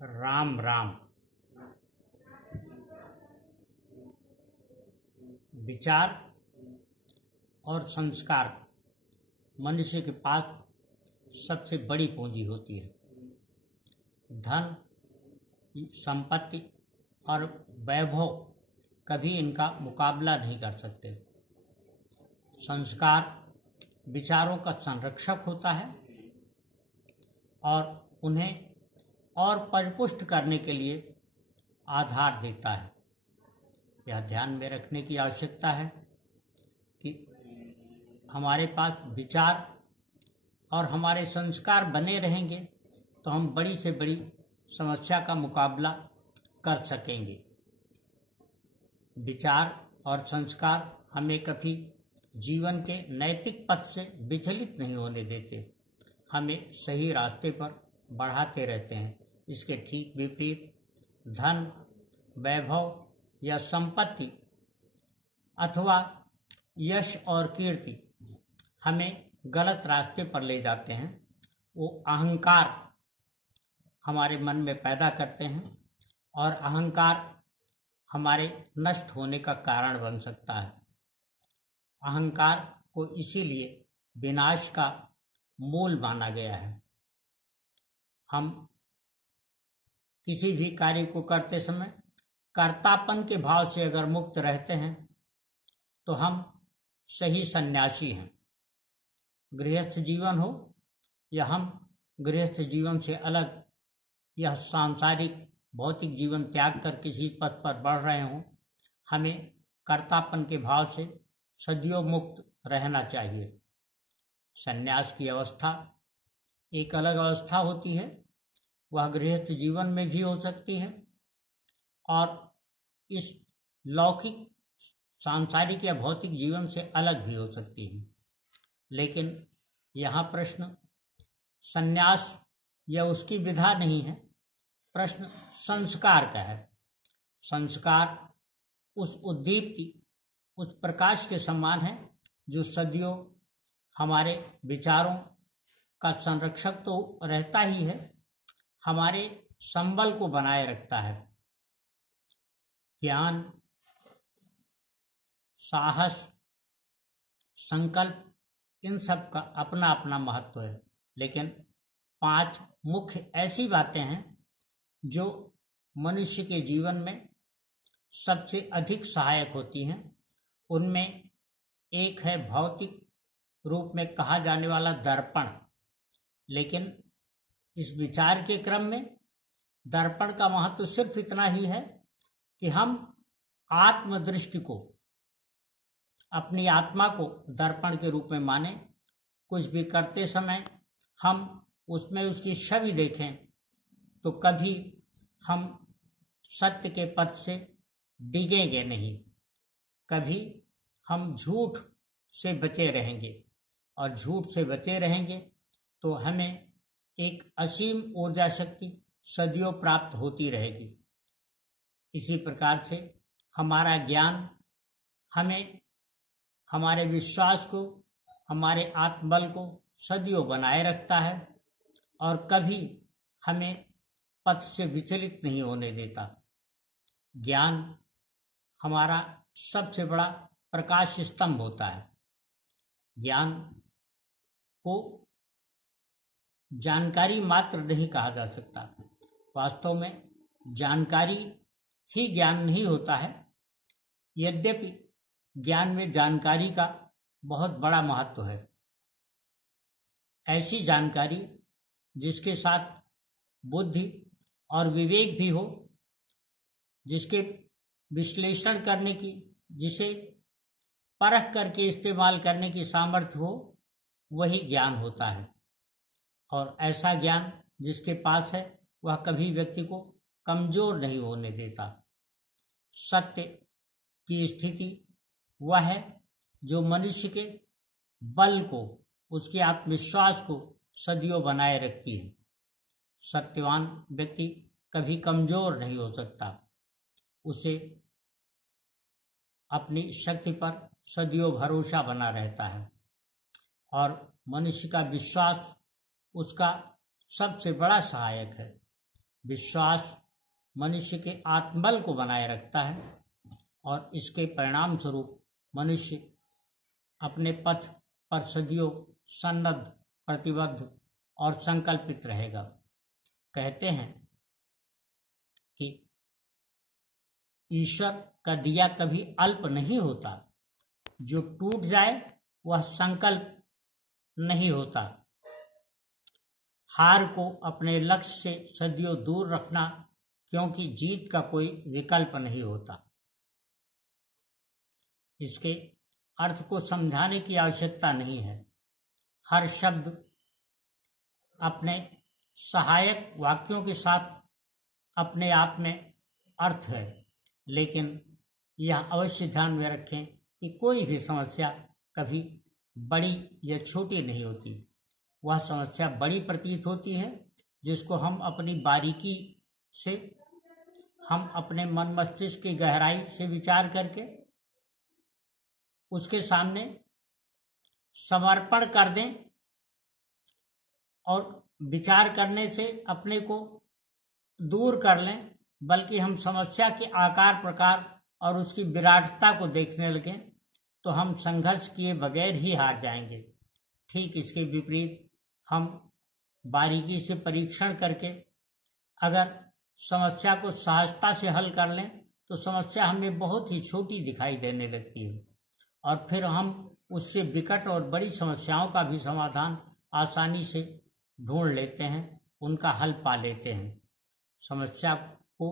राम राम। विचार और संस्कार मनुष्य के पास सबसे बड़ी पूंजी होती है। धन, संपत्ति और वैभव कभी इनका मुकाबला नहीं कर सकते। संस्कार विचारों का संरक्षक होता है और उन्हें और परिपुष्ट करने के लिए आधार देता है। यह ध्यान में रखने की आवश्यकता है कि हमारे पास विचार और हमारे संस्कार बने रहेंगे तो हम बड़ी से बड़ी समस्या का मुकाबला कर सकेंगे। विचार और संस्कार हमें कभी जीवन के नैतिक पथ से विचलित नहीं होने देते, हमें सही रास्ते पर बढ़ाते रहते हैं। इसके ठीक विपरीत धन, वैभव या संपत्ति अथवा यश और कीर्ति हमें गलत रास्ते पर ले जाते हैं। वो अहंकार हमारे मन में पैदा करते हैं और अहंकार हमारे नष्ट होने का कारण बन सकता है। अहंकार को इसीलिए विनाश का मूल माना गया है। हम किसी भी कार्य को करते समय कर्तापन के भाव से अगर मुक्त रहते हैं तो हम सही सन्यासी हैं। गृहस्थ जीवन हो या हम गृहस्थ जीवन से अलग यह सांसारिक भौतिक जीवन त्याग कर किसी पथ पर बढ़ रहे हों, हमें कर्तापन के भाव से सदैव मुक्त रहना चाहिए। सन्यास की अवस्था एक अलग अवस्था होती है, वह गृहस्थ जीवन में भी हो सकती है और इस लौकिक सांसारिक या भौतिक जीवन से अलग भी हो सकती है। लेकिन यहाँ प्रश्न सन्यास या उसकी विधा नहीं है, प्रश्न संस्कार का है। संस्कार उस उद्दीप्ति, उस प्रकाश के समान है जो सदियों हमारे विचारों का संरक्षक तो रहता ही है, हमारे संबल को बनाए रखता है। ज्ञान, साहस, संकल्प, इन सब का अपना अपना महत्व है, लेकिन 5 मुख्य ऐसी बातें हैं जो मनुष्य के जीवन में सबसे अधिक सहायक होती हैं। उनमें एक है भौतिक रूप में कहा जाने वाला दर्पण। लेकिन इस विचार के क्रम में दर्पण का महत्व सिर्फ इतना ही है कि हम आत्मदृष्टि को, अपनी आत्मा को दर्पण के रूप में माने। कुछ भी करते समय हम उसमें उसकी छवि देखें तो कभी हम सत्य के पथ से डिगेंगे नहीं, कभी हम झूठ से बचे रहेंगे और झूठ से बचे रहेंगे तो हमें एक असीम ऊर्जा शक्ति सदियों प्राप्त होती रहेगी। इसी प्रकार से हमारा ज्ञान हमें हमारे विश्वास को, हमारे आत्मबल को सदियों बनाए रखता है और कभी हमें पथ से विचलित नहीं होने देता। ज्ञान हमारा सबसे बड़ा प्रकाश स्तंभ होता है। ज्ञान को जानकारी मात्र नहीं कहा जा सकता। वास्तव में जानकारी ही ज्ञान नहीं होता है, यद्यपि ज्ञान में जानकारी का बहुत बड़ा महत्व है। ऐसी जानकारी जिसके साथ बुद्धि और विवेक भी हो, जिसके विश्लेषण करने की, जिसे परख करके इस्तेमाल करने की सामर्थ्य हो, वही ज्ञान होता है। और ऐसा ज्ञान जिसके पास है वह कभी व्यक्ति को कमजोर नहीं होने देता। सत्य की स्थिति वह है जो मनुष्य के बल को, उसके आत्मविश्वास को सदियों बनाए रखती है। सत्यवान व्यक्ति कभी कमजोर नहीं हो सकता, उसे अपनी शक्ति पर सदियों भरोसा बना रहता है और मनुष्य का विश्वास उसका सबसे बड़ा सहायक है। विश्वास मनुष्य के आत्मबल को बनाए रखता है और इसके परिणाम स्वरूप मनुष्य अपने पथ पर सदियों सन्नद्ध, प्रतिबद्ध और संकल्पित रहेगा। कहते हैं कि ईश्वर का दिया कभी अल्प नहीं होता, जो टूट जाए वह संकल्प नहीं होता। हार को अपने लक्ष्य से सदियों दूर रखना, क्योंकि जीत का कोई विकल्प नहीं होता। इसके अर्थ को समझाने की आवश्यकता नहीं है। हर शब्द अपने सहायक वाक्यों के साथ अपने आप में अर्थ है, लेकिन यह अवश्य ध्यान में रखें कि कोई भी समस्या कभी बड़ी या छोटी नहीं होती। वह समस्या बड़ी प्रतीत होती है जिसको हम अपनी बारीकी से, हम अपने मन मस्तिष्क की गहराई से विचार करके उसके सामने समर्पण कर दें और विचार करने से अपने को दूर कर लें, बल्कि हम समस्या के आकार प्रकार और उसकी विराटता को देखने लगें तो हम संघर्ष किए बगैर ही हार जाएंगे। ठीक इसके विपरीत हम बारीकी से परीक्षण करके अगर समस्या को सहजता से हल कर लें तो समस्या हमें बहुत ही छोटी दिखाई देने लगती है और फिर हम उससे विकट और बड़ी समस्याओं का भी समाधान आसानी से ढूंढ लेते हैं, उनका हल पा लेते हैं। समस्या को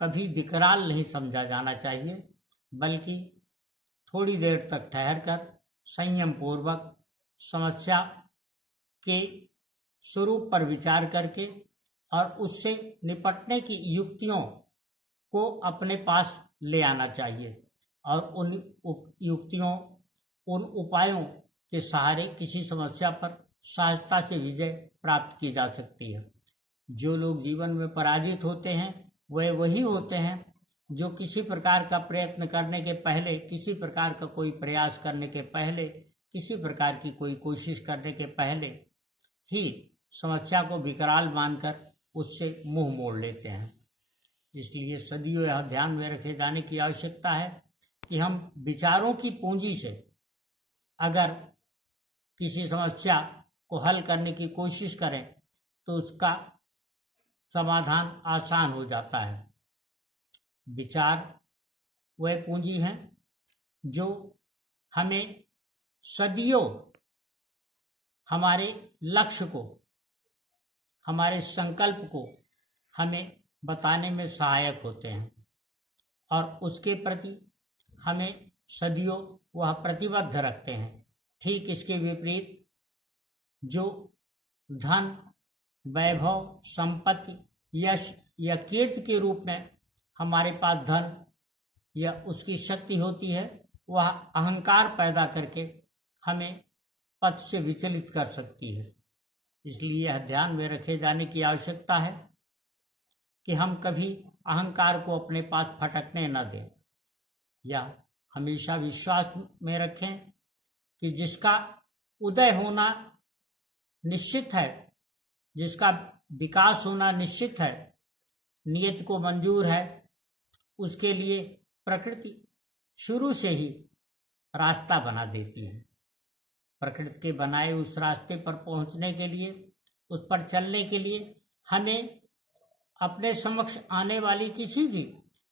कभी विकराल नहीं समझा जाना चाहिए, बल्कि थोड़ी देर तक ठहरकर संयम पूर्वक समस्या के स्वरूप पर विचार करके और उससे निपटने की युक्तियों को अपने पास ले आना चाहिए और उन युक्तियों, उन उपायों के सहारे किसी समस्या पर सहजता से विजय प्राप्त की जा सकती है। जो लोग जीवन में पराजित होते हैं वह वही होते हैं जो किसी प्रकार का प्रयत्न करने के पहले, किसी प्रकार का कोई प्रयास करने के पहले, किसी प्रकार की कोई कोशिश करने के पहले ही समस्या को विकराल मानकर उससे मुंह मोड़ लेते हैं। इसलिए सदियों यह ध्यान में रखे जाने की आवश्यकता है कि हम विचारों की पूंजी से अगर किसी समस्या को हल करने की कोशिश करें तो उसका समाधान आसान हो जाता है। विचार वह पूंजी है जो हमें सदियों हमारे लक्ष्य को, हमारे संकल्प को हमें बताने में सहायक होते हैं और उसके प्रति हमें सदियों वह प्रतिबद्ध रखते हैं। ठीक इसके विपरीत जो धन, वैभव, संपत्ति, यश या कीर्ति के रूप में हमारे पास धन या उसकी शक्ति होती है, वह अहंकार पैदा करके हमें पथ से विचलित कर सकती है। इसलिए यह ध्यान में रखे जाने की आवश्यकता है कि हम कभी अहंकार को अपने पास फटकने न दें, या हमेशा विश्वास में रखें कि जिसका उदय होना निश्चित है, जिसका विकास होना निश्चित है, नियत को मंजूर है, उसके लिए प्रकृति शुरू से ही रास्ता बना देती है। प्रकृति के बनाए उस रास्ते पर पहुंचने के लिए, उस पर चलने के लिए हमें अपने समक्ष आने वाली किसी भी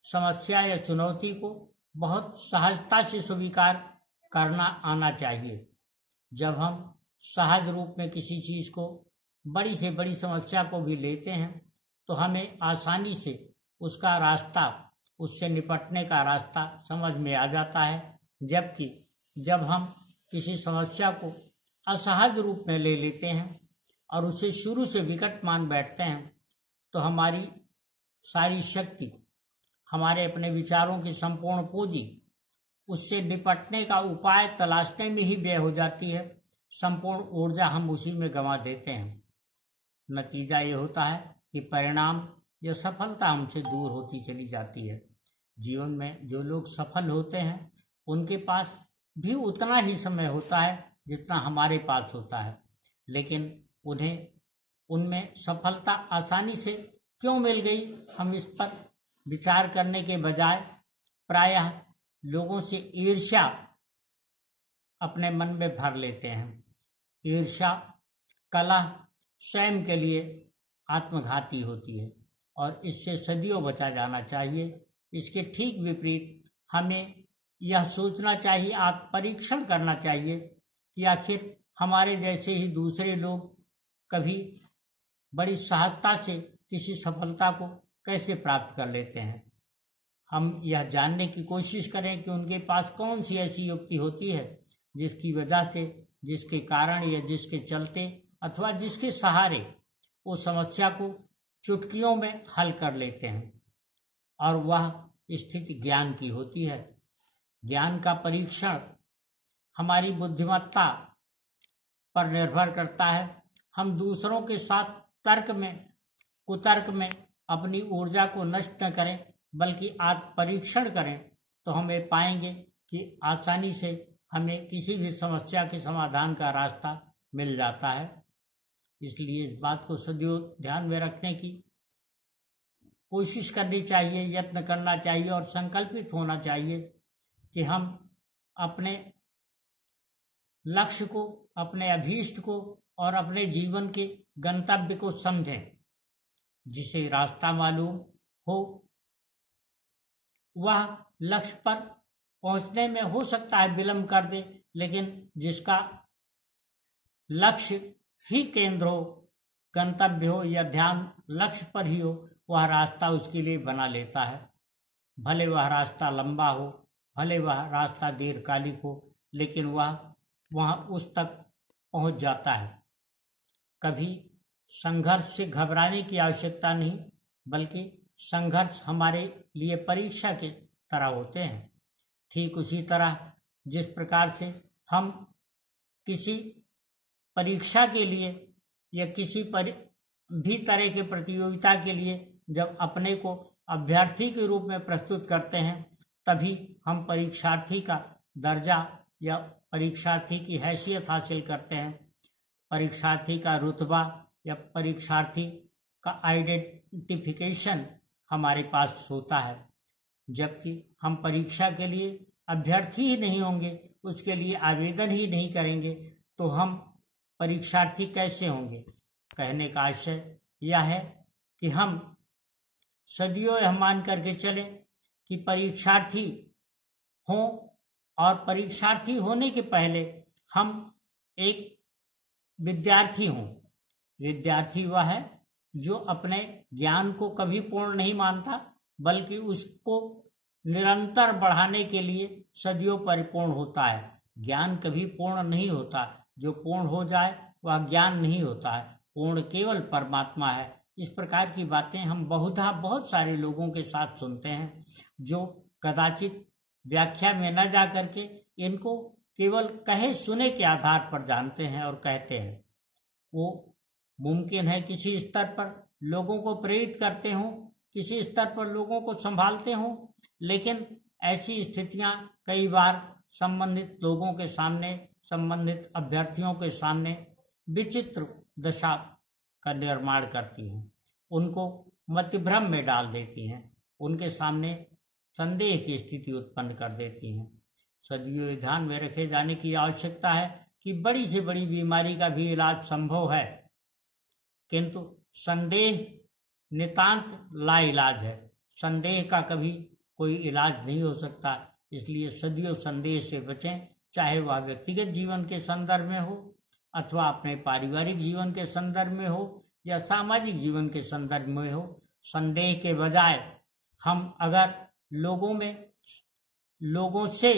समस्या या चुनौती को बहुत सहजता से स्वीकार करना आना चाहिए। जब हम सहज रूप में किसी चीज को, बड़ी से बड़ी समस्या को भी लेते हैं तो हमें आसानी से उसका रास्ता, उससे निपटने का रास्ता समझ में आ जाता है। जबकि जब हम किसी समस्या को असहज रूप में ले लेते हैं और उसे शुरू से विकट मान बैठते हैं तो हमारी सारी शक्ति, हमारे अपने विचारों की संपूर्ण पूंजी उससे निपटने का उपाय तलाशने में ही व्यय हो जाती है। संपूर्ण ऊर्जा हम उसी में गंवा देते हैं। नतीजा ये होता है कि परिणाम या सफलता हमसे दूर होती चली जाती है। जीवन में जो लोग सफल होते हैं उनके पास भी उतना ही समय होता है जितना हमारे पास होता है, लेकिन उन्हें उनमें सफलता आसानी से क्यों मिल गई, हम इस पर विचार करने के बजाय प्रायः लोगों से ईर्ष्या अपने मन में भर लेते हैं। ईर्ष्या, कलह स्वयं के लिए आत्मघाती होती है और इससे सदियों बचा जाना चाहिए। इसके ठीक विपरीत हमें यह सोचना चाहिए, आत्मपरीक्षण करना चाहिए कि आखिर हमारे जैसे ही दूसरे लोग कभी बड़ी सहजता से किसी सफलता को कैसे प्राप्त कर लेते हैं। हम यह जानने की कोशिश करें कि उनके पास कौन सी ऐसी युक्ति होती है जिसकी वजह से, जिसके कारण या जिसके चलते अथवा जिसके सहारे वो समस्या को चुटकियों में हल कर लेते हैं। और वह स्थिति ज्ञान की होती है। ज्ञान का परीक्षण हमारी बुद्धिमत्ता पर निर्भर करता है। हम दूसरों के साथ तर्क में, कुतर्क में अपनी ऊर्जा को नष्ट न करें, बल्कि आत्मपरीक्षण करें, तो हमें पाएंगे कि आसानी से हमें किसी भी समस्या के समाधान का रास्ता मिल जाता है। इसलिए इस बात को सदैव ध्यान में रखने की कोशिश करनी चाहिए, यत्न करना चाहिए और संकल्पित होना चाहिए कि हम अपने लक्ष्य को, अपने अभीष्ट को और अपने जीवन के गंतव्य को समझें। जिसे रास्ता मालूम हो वह लक्ष्य पर पहुंचने में हो सकता है विलंब कर दे, लेकिन जिसका लक्ष्य ही केंद्र हो, गंतव्य हो या ध्यान लक्ष्य पर ही हो, वह रास्ता उसके लिए बना लेता है। भले वह रास्ता लंबा हो, भले वह रास्ता दीर्घकालिक हो, लेकिन वह वहां उस तक पहुंच जाता है। कभी संघर्ष से घबराने की आवश्यकता नहीं, बल्कि संघर्ष हमारे लिए परीक्षा के तरह होते हैं। ठीक उसी तरह जिस प्रकार से हम किसी परीक्षा के लिए या किसी भी तरह के प्रतियोगिता के लिए जब अपने को अभ्यर्थी के रूप में प्रस्तुत करते हैं, तभी हम परीक्षार्थी का दर्जा या परीक्षार्थी की हैसियत हासिल करते हैं। परीक्षार्थी का रुतबा या परीक्षार्थी का आइडेंटिफिकेशन हमारे पास होता है। जबकि हम परीक्षा के लिए अभ्यर्थी ही नहीं होंगे, उसके लिए आवेदन ही नहीं करेंगे, तो हम परीक्षार्थी कैसे होंगे। कहने का आशय यह है कि हम सदियों यह मान करके चले कि परीक्षार्थी हों, और परीक्षार्थी होने के पहले हम एक विद्यार्थी हों। विद्यार्थी वह है जो अपने ज्ञान को कभी पूर्ण नहीं मानता, बल्कि उसको निरंतर बढ़ाने के लिए सदियों परिपूर्ण होता है। ज्ञान कभी पूर्ण नहीं होता, जो पूर्ण हो जाए वह ज्ञान नहीं होता है। पूर्ण केवल परमात्मा है। इस प्रकार की बातें हम बहुत सारे लोगों के साथ सुनते हैं, जो कदाचित व्याख्या में न जा करके इनको केवल कहे सुने के आधार पर जानते हैं और कहते हैं। वो मुमकिन है किसी स्तर पर लोगों को प्रेरित करते हों, किसी स्तर पर लोगों को संभालते हों, लेकिन ऐसी स्थितियां कई बार संबंधित लोगों के सामने, संबंधित अभ्यर्थियों के सामने विचित्र दशा का निर्माण करती हैं, उनको मतिभ्रम में डाल देती हैं, उनके सामने संदेह की स्थिति उत्पन्न कर देती हैं। सदियों ध्यान में रखे जाने की आवश्यकता है कि बड़ी से बड़ी बीमारी का भी इलाज संभव है, किंतु संदेह नितांत लाइलाज है। संदेह का कभी कोई इलाज नहीं हो सकता। इसलिए सदियों संदेह से बचें, चाहे वह व्यक्तिगत जीवन के संदर्भ में हो, अथवा अपने पारिवारिक जीवन के संदर्भ में हो, या सामाजिक जीवन के संदर्भ में हो। संदेह के बजाय हम अगर लोगों से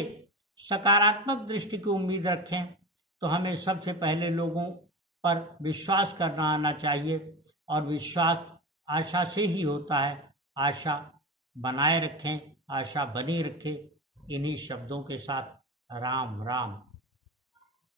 सकारात्मक दृष्टि की उम्मीद रखें, तो हमें सबसे पहले लोगों पर विश्वास करना आना चाहिए, और विश्वास आशा से ही होता है। आशा बनाए रखें, आशा बनी रखें। इन्हीं शब्दों के साथ राम राम।